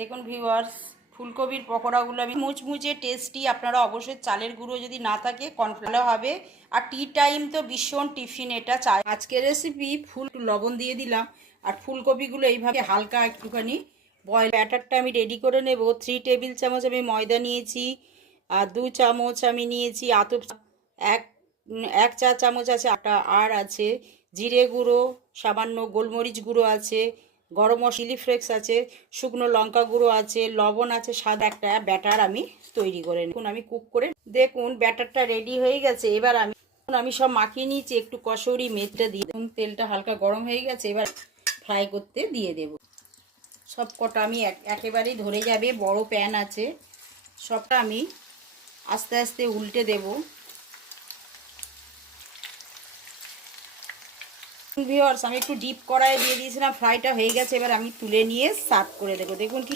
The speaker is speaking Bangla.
দেখুন ভিউয়ার্স, ফুলকপির পকোড়াগুলো আমি মুচমুচে টেস্টি। আপনারা অবশ্যই চালের গুঁড়ো যদি না থাকে কর্নফ্লাওয়ার হবে। আর টি টাইম তো ভীষণ টিফিন এটা চা। আজকের রেসিপি ফুল লবণ দিয়ে দিলাম আর ফুলকপিগুলো এইভাবে হালকা একটুখানি বয়েল। ব্যাটারটা আমি রেডি করে নেব। 3 টেবিল চামচ আমি ময়দা নিয়েছি, আর 2 চামচ আমি নিয়েছি আতপ, এক চা চামচ আছে আটা, আর আছে জিরে গুঁড়ো, সামান্য গোলমরিচ গুঁড়ো আছে, গরম মশলা, চিলি ফ্লেক্স আছে, শুকনো লঙ্কা গুঁড়ো আছে, লবণ আছে, স্বাদ। একটা ব্যাটার আমি তৈরি করে নিই। আমি কুক করে দেখুন ব্যাটারটা রেডি হয়ে গেছে। এবার আমি সব মাখিয়ে নিয়েছি। একটু কসুরি মেথিটা দিয়ে দেখুন, তেলটা হালকা গরম হয়ে গেছে। এবার ফ্রাই করতে দিয়ে দেব। সব কটা আমি একেবারেই ধরে যাবে, বড় প্যান আছে। সবটা আমি আস্তে আস্তে উল্টে দেব। ভিউয়ার্স, আমি একটু ডিপ কড়াইয়ে দিয়ে দিয়েছিলাম, ফ্রাইটা হয়ে গেছে। এবার আমি তুলে নিয়ে সার্ভ করে দেবো। দেখুন কি